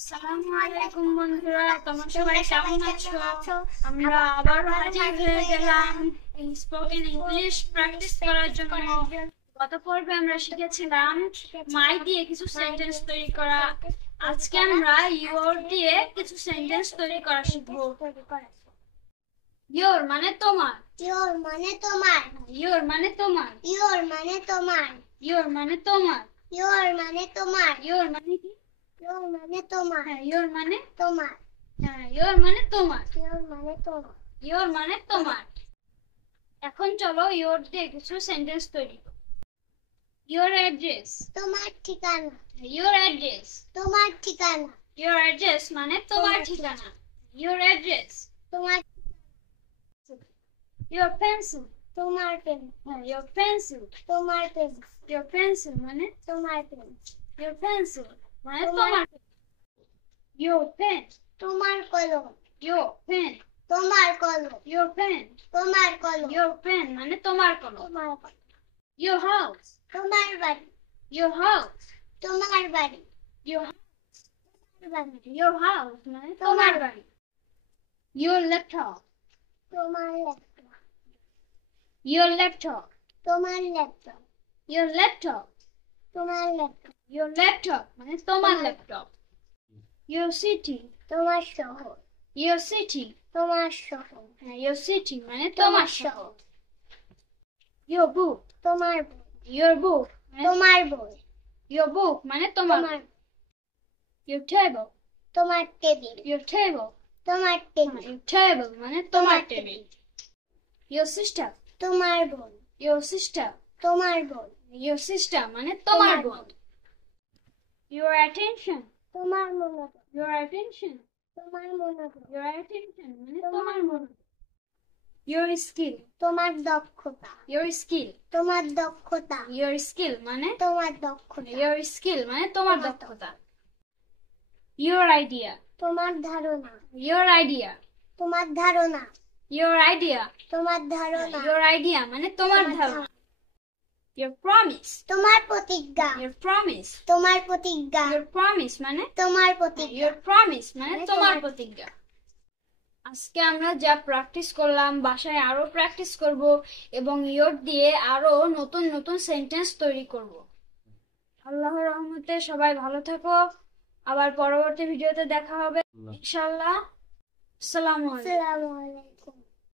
আসসালামু আলাইকুম বন্ধুরা, তোমরা সবাই কেমন আছো? আমরা আবার হাজির হয়ে গেলাম এই স্পোকেন ইংলিশ প্র্যাকটিস করার জন্য। গত পর্বে আমরা শিখেছিলাম মাই দিয়ে কিছু সেন্টেন্স তৈরি করা। আজকে আমরা ইওর দিয়ে কিছু সেন্টেন্স তৈরি করা শিখবো। ইওর মানে তোমার, ইওর মানে তোমার, ইওর মানে তোমার, ইওর মানে তোমার, ইওর মানে তোমার, ইওর মানে তোমার, ইওর মানে কি? ইওর মানে তোমার, হ্যাঁ, ইওর মানে তোমার, হ্যাঁ, ইওর মানে তোমার, ইওর মানে তোমার। ইওর মানে তোমার। এখন চলো ইওর দিয়ে কিছু সেন্টেন্স তৈরি করি। ইওর অ্যাড্রেস, তোমার ঠিকানা, ইওর অ্যাড্রেস, তোমার ঠিকানা, ইওর অ্যাড্রেস মানে তোমার ঠিকানা, ইওর অ্যাড্রেস। তোমার, ইওর পেন্সিল, তোমার পেন, হ্যাঁ, ইওর পেন্সিল, তোমার পেন, ইওর পেন্সিল মানে তোমার পেন, ইওর পেন্সিল মানে তোমার, তোমার। ইওর পেন, তোমার কলম, ইওর পেন, তোমার কলম, ইওর পেন, তোমার কলম, ইওর পেন মানে তোমার কলম। তোমার কলম। ইওর হাউস, তোমার বাড়ি, ইওর হাউস, তোমার বাড়ি, ইওর বাড়ি, ইওর হাউস মানে তোমার বাড়ি। ইওর ল্যাপটপ, তোমার ল্যাপটপ, ইওর ল্যাপটপ, তোমার ল্যাপটপ, ইওর ল্যাপটপ, তোমার ল্যাপটপ, ইওর ল্যাপটপ মানে তোমার ল্যাপটপ। ইওর সিটি, তোমার শহর, ইওর সিটি, তোমার শহর, হ্যাঁ, ইওর সিটি মানে তোমার শহর। ইওর বুক, তোমার বই, ইওর বুক মানে তোমার বই, ইওর বুক মানে তোমার। তোমার, ইওর টেবল, তোমার টেবিল, ইওর টেবল, তোমার টেবিল, ইওর টেবল মানে তোমার টেবিল। ইওর সিস্টার, তোমার বোন, ইওর সিস্টার, তোমার বোন, ইওর সিস্টার মানে তোমার বোন। ইওর অ্যাটেনশন, তোমার মনোযোগ, ইওর অ্যাটেনশন, তোমার মনোযোগ, ইওর অ্যাটেনশন মানে তোমার মনোযোগ। ইওর স্কিল, তোমার দক্ষতা, ইওর স্কিল, তোমার দক্ষতা, ইওর স্কিল মানে তোমার দক্ষতা, ইওর স্কিল মানে তোমার দক্ষতা। ইওর আইডিয়া, তোমার ধারণা, ইওর আইডিয়া, তোমার ধারণা, ইওর আইডিয়া, তোমার ধারণা, ইওর আইডিয়া মানে তোমার ধারণা। ইওর প্রমিস, তোমার প্রতিজ্ঞা, ইওর প্রমিস, তোমার প্রতিজ্ঞা, ইওর প্রমিস মানে তোমার প্রতিজ্ঞা, ইওর প্রমিস মানে মানে তোমার তোমার প্রতিজ্ঞা। আজকে আমরা যা প্র্যাকটিস করলাম বাসায় আরো প্র্যাকটিস করব এবং ইওর দিয়ে আরো নতুন নতুন সেন্টেন্স তৈরি করব। আল্লাহর রহমতে সবাই ভালো থাকো। আবার পরবর্তী ভিডিওতে দেখা হবে ইনশাআল্লাহ। আসসালামু আলাইকুম। আসসালামু আলাইকুম।